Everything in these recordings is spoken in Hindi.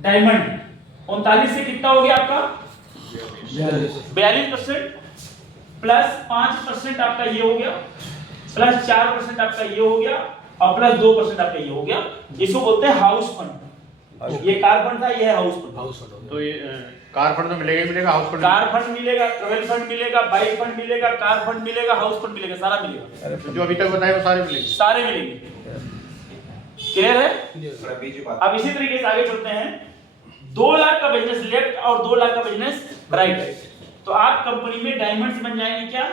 डायमंड 39 से कितना हो गया आपका 42% प्लस 5% आपका ये हो गया, प्लस 4% आपका ये हो गया और प्लस 2% आपका ये हो गया। इसको बोलते हैं हाउस फंड। ये कार फंड था, ये है हाउस फंड। तो ये कार फंड तो मिलेगा ही मिलेगा, हाउस फंड कार फंड मिलेगा, ट्रैवल फंड मिलेगा, बाइक फंड मिलेगा, कार फंड मिलेगा, हाउस फंड मिलेगा, सारा मिलेगा। तो जो अभी तक बताए वो सारे मिलेंगे। सारे मिलेंगे। क्लियर है? अब इसी तरीके से आगे चलते हैं। 2 लाख का बिजनेस लेफ्ट और 2 लाख का बिजनेस राइट। तो आप कंपनी में डायमंड्स बन जाएंगे क्या?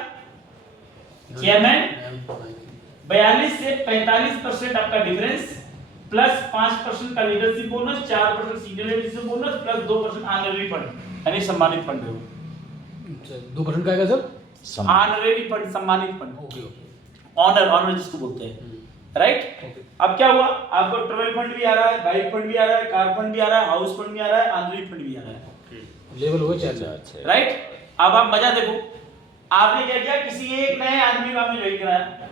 चेयरमैन 42 से 45% आपका डिफरेंस प्लस 5% का leadership bonus, 4% senior leadership bonus plus 2% honorary fund यानी सम्मानित फंड है वो। 2% का आएगा सर? ऑनररी फंड, सम्मानित फंड। ओके। ऑनर जिसको बोलते हैं, राइट। अब क्या हुआ, आपको ट्रैवल फंड भी आ रहा है, बाइक फंड भी आ रहा है, कार फंड भी आ रहा है, हाउस फंड भी आ रहा है, ऑनररी फंड भी आ रहा है। लेवल हो चल राइट। अब आप मजा देखो, आपने क्या किया, किसी एक नए आदमी को आपने ज्वाइन कराया,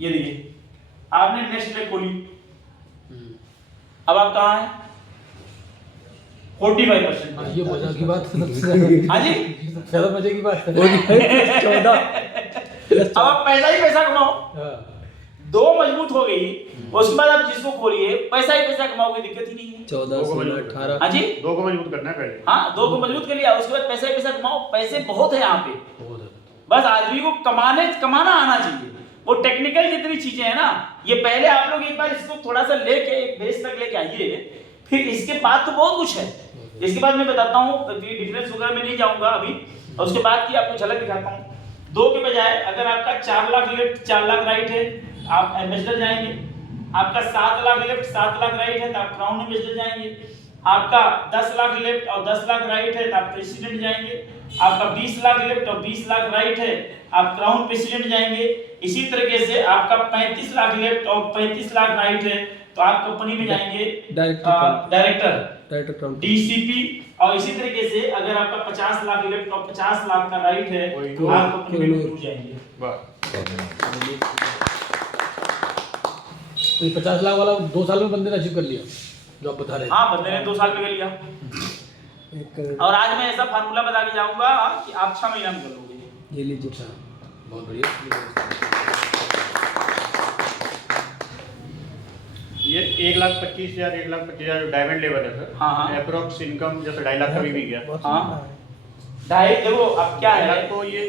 ये देखिए आपने नेस्ले खोली, अब आप कहाँ हैं? 45%। ये मजा की बात है। हाँ जी, ज्यादा मजे की बात है। 14। अब आप पैसा ही पैसा कमाओ, 2 मजबूत हो गई, उसके बाद आप जिसको खोलिए पैसा ही पैसा कमाओगे, दिक्कत ही नहीं है। 14 16 18। हाँ जी, 2 को मजबूत करना है पहले। हाँ 2 को मजबूत कर लिया, उसके बाद पैसा ही पैसा कमाओ। पैसे बहुत है यहाँ पे, बस आदमी को कमाना आना चाहिए। वो टेक्निकल जितनी चीजें हैं ना, ये पहले आप लोग एक बार इसको थोड़ा सा लेके एक बेस तक लेके आइए, फिर इसके बाद तो बहुत कुछ है। इसके बाद मैं बताता हूँ डिफरेंस वगैरह में नहीं जाऊंगा अभी, और उसके बाद की आपको झलक दिखाता हूँ। 2 के बजाय अगर आपका 4 लाख लेफ्ट 4 लाख राइट है, आप एम्बेसडर जाएंगे। आपका 7 लाख लेफ्ट 7 लाख राइट है तो आप क्राउन एम्बेसडर जाएंगे। आपका 10 लाख लेफ्ट और 10 लाख राइट है तो आप प्रेसिडेंट जाएंगे। आपका 20 लाख लेफ्ट और 20 लाख राइट है, आप क्राउन प्रेसिडेंट जाएंगे। इसी तरीके से आपका 35 लाख लेफ्ट और 35 लाख राइट है तो आप कंपनी में जाएंगे डायरेक्टर डीसीपी। और इसी तरीके से अगर आपका 50 लाख लेफ्ट और 50 लाख का राइट है तो आप कंपनी में टू जाएंगे। तो ये 50 लाख वाला 2 साल में बंदे ने अचीव कर लिया जो आप बता रहे हैं। हाँ, बंदे ने 2 साल में कर लिया। और आज मैं ऐसा फार्मूला बता के जाऊंगा कि आप 6 महीना में कर लोगे। ये लीजिए सर, बहुत बढ़िया। ये 1,25,000 1,25,000 डायमंड लेवल है सर। हाँ, हाँ। अप्रोक्स इनकम जैसे 2.5 लाख का भी गया। हाँ, 2.5 देखो अब क्या 2.5 है। लाख तो ये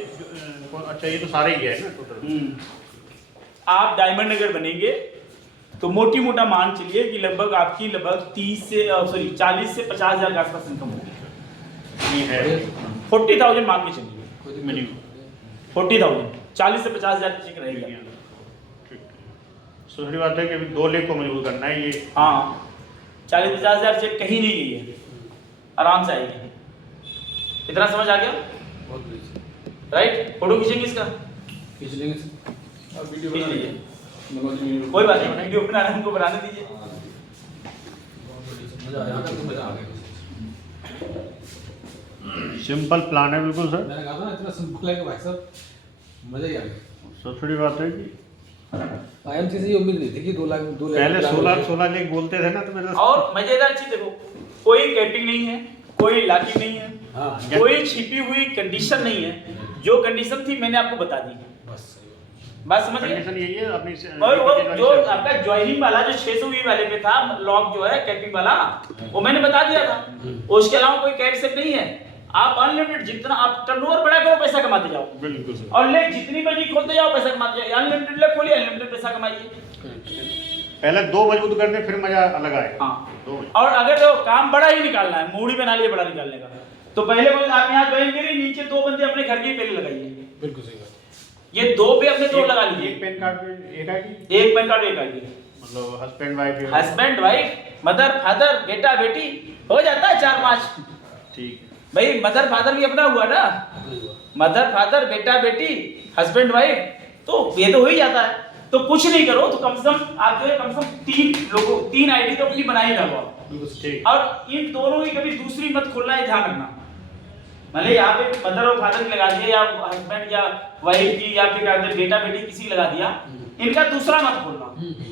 अच्छा ये तो सारे ही है ना टोटल। आप डायमंड अगर बनेंगे तो मोटी मोटा मान चलिए कि लगभग आपकी 40 से 50,000 के आसपास इनकम होगी। ये है 40,000 मान के चलिए मिनिमम 40,000, 40 से 50,000 की चेक रहेगी। दूसरी बात है कि अभी 2 लाख को मजबूत करना है ये। हाँ, 40-50,000 चेक कहीं नहीं गई है, आराम से आएगी। इतना समझ आ गया? राइट। फोटो खींचेंगे इसका, खींच लेंगे खींच लीजिए, कोई बात नहीं, वीडियो बना रहे हमको बनाने दीजिए। सिंपल प्लान है बिल्कुल सर। मैंने कहा था ना इतना सिंपल है कि भाई साहब मजा ही आ गया। सबसे बात है कि आईएमसी से ये उम्मीद नहीं थी कि 2 लाख पहले 16 लाख बोलते थे ना तो मेरे और मजेदार चीज देखो, कोई कैपिंग नहीं है, कोई लॉकिंग नहीं है, हाँ, कोई छिपी हुई कंडीशन नहीं है। जो कंडीशन थी मैंने आपको बता दी। बात समझ गए? कंडीशन यही है अपनी और वो जो आपका ज्वाइनिंग वाला जो 620 वाले पे था लॉक जो है कैपिंग वाला, वो मैंने बता दिया था। उसके अलावा कोई कैप सेट नहीं है। आप अनलिमिटेड जितना आप टर्नओवर बढ़ा करो पैसा कमाते जाओ, बिल्कुल सर। और लेग जितनी बजी खोलते जाओ पैसा कमाते जाओ। अनलिमिटेड लेग खोलिए, अनलिमिटेड पैसा कमाइए। पहले 2 मजबूत करने फिर मजा अलग आएगा। हाँ, 2 और अगर तो काम बड़ा ही निकालना है, मूडी बना लिए बड़ा निकालने का, तो पहले आप यहाँ ज्वाइन करिए, नीचे 2 बंदे अपने घर के पहले लगाइए। बिल्कुल सही बात। ये 2 पे अपने 2 लगा लीजिए। एक पैन कार्ड पे एक आईडी, एक पैन कार्ड एक आईडी, मतलब हस्बैंड वाइफ, मदर फादर, बेटा बेटी, हो जाता है 4-5। ठीक भाई मदर फादर भी अपना हुआ ना, मदर फादर बेटा बेटी हस्बैंड वाइफ, तो ये तो हो ही जाता है। तो कुछ नहीं करो तो कम से कम आप जो है कम से कम 3 आईडी तो अपनी बनाई रखो। ठीक। और इन दोनों की कभी दूसरी मत खोलना है, ध्यान रखना। भले यहाँ पे मदर और फादर की लगा दिया, या हस्बैंड या वाइफ की, या फिर बेटा बेटी किसी की लगा दिया, इनका दूसरा मत खोलना,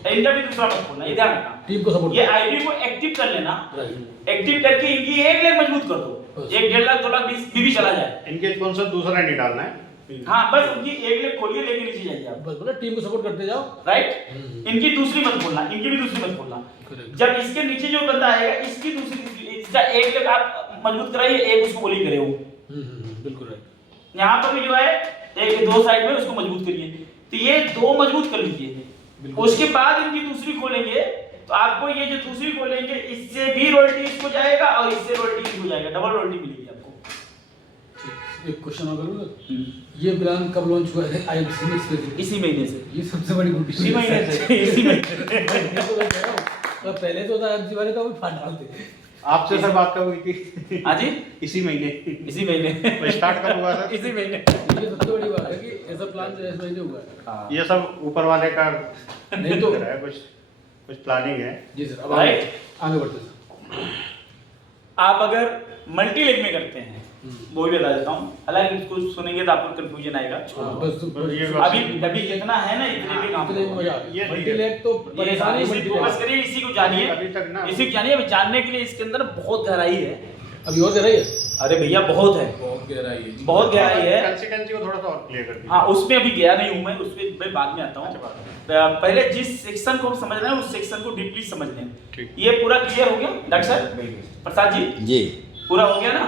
इनका भी दूसरा मत खोलना, ये ध्यान रखना। टीम को सपोर्ट ये आईडी को एक्टिव कर लेना, राइट। एक्टिव करके इनकी 1 लाख मजबूत कर दो, 1.5 लाख 2 लाख भी चला जाए। इनके स्पॉन्सर दूसरा नहीं डालना है। हाँ बस उनकी 1 लाख खोलिए, लेके नीचे जाइए आप, बस बोला टीम को सपोर्ट करते जाओ। राइट। इनकी दूसरी मत खोलना, इनकी भी दूसरी मत खोलना। जब इसके नीचे जो बंदा आएगा इसकी दूसरी, इसका 1 लाख आप मजबूत कराइए, एक उसको बोली करे वो। बिल्कुल राइट। यहाँ पर भी जो है एक 2 साइड में उसको मजबूत करिए, तो ये 2 मजबूत कर लीजिए। उसके बाद इनकी दूसरी खोलेंगे तो आपको ये जो दूसरी खोलेंगे इससे भी रॉयल्टी इसको जाएगा और इससे रॉयल्टी इसको जाएगा, डबल रॉयल्टी मिलेगी आपको। एक क्वेश्चन और करूँगा, ये प्लान कब लॉन्च हुआ है आईएमसी में स्पेसिफिक? इसी महीने से, ये सबसे बड़ी गुड इसी महीने से, इसी महीने तो पहले तो था एमसी वाले तो भी फाड़ डालते। आपसे सर बात कब हुई थी? हाँ जी, इसी महीने। इसी महीने स्टार्ट कब हुआ सर? इसी महीने। ये सबसे बड़ी बात है कि ऐसा प्लान तो इस महीने हुआ है। ये सब ऊपर वाले का नहीं तो है, कुछ प्लानिंग है। जी सर, अब राइट। आगे बढ़ते सर। आप अगर मल्टी लेग में करते हैं, वो भी बता देता हूँ, हालांकि इसको सुनेंगे तो आपको कंफ्यूजन आएगा। बस ये अभी जितना है ना इतने भी काम इतने में मजा ये मल्टी लेग तो परेशानी इसी मल्टी फोकस लेग। करिए, इसी को जानिए, अभी तक ना इसी को जानिए। अभी जानने के लिए इसके अंदर बहुत गहराई है। अभी और गहराई है? अरे भैया बहुत है, बहुत गहराई है, बहुत गहराई है। कंसिस्टेंसी को थोड़ा सा और क्लियर कर दीजिए। हाँ उसमें अभी गया नहीं हूँ मैं, उसमें मैं बाद में आता अच्छा, हूँ। पहले जिस सेक्शन को हम समझ रहे हैं उस सेक्शन को डीपली समझ लें। ठीक। ये पूरा क्लियर हो गया डॉक्टर साहब, प्रसाद जी पूरा हो गया ना?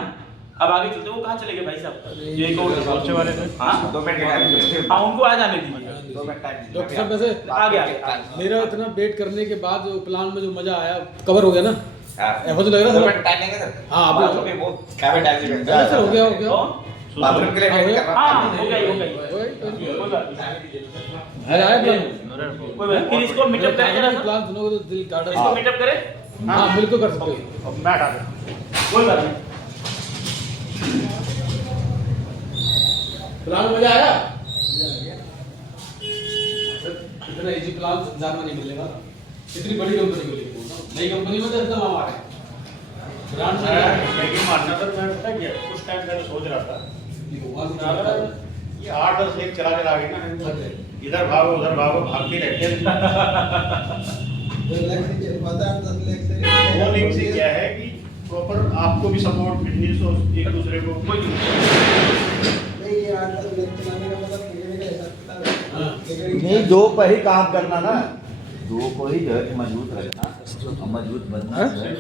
अब आगे चलते, वो कहाँ चले गए भाई साहब? जो एक और दूसरे वाले से हाँ 2 मिनट का टाइम, हाँ उनको आ जाने दीजिए। 2 मिनट टाइम। डॉक्टर साहब वैसे आ गया। मेरा इतना वेट करने के बाद जो प्लान में जो मजा आया कवर हो गया ना? ऐसा तो लग रहा 2 था। मिनट टाइम लेंगे सर? हाँ, आप बाथरूम में बहुत काफी टाइम से अरे सर, हो गया हो गया। तो बाथरूम के लिए वेट कर रहा हाँ हो गई, हो गई, कोई कोई बात नहीं। आया प्लान? कोई बात नहीं। फिर इसको मीटअप करें जरा सा। प्लान सुनोगे तो दिल गार्डन। इसको मीटअप करें। हाँ बिल्कुल कर सकते हो। अब मैं हटा दूँ। कोई बात नहीं। प्लान में मजा आया? इतना इजी प्लान संसार में नहीं मिलेगा, इतनी बड़ी कंपनी को लेके बोल रहा हूँ। नई कंपनी में तो एकदम हम आ रहे हैं। ब्रांड में लेकिन मानना सर, मैं पता क्या कुछ टाइम पहले सोच रहा था, अगर ये 8-10 लेग चला के आगे ना, इधर भागो उधर भागो, भागते रहते हैं। 2 लेग से क्या है कि प्रॉपर आपको भी सपोर्ट, फिटनेस और एक दूसरे को कोई नहीं। नहीं, 2 पर ही काम करना ना, 2 को ही जो है कि मजबूत रखना और मजबूत बनना जो है।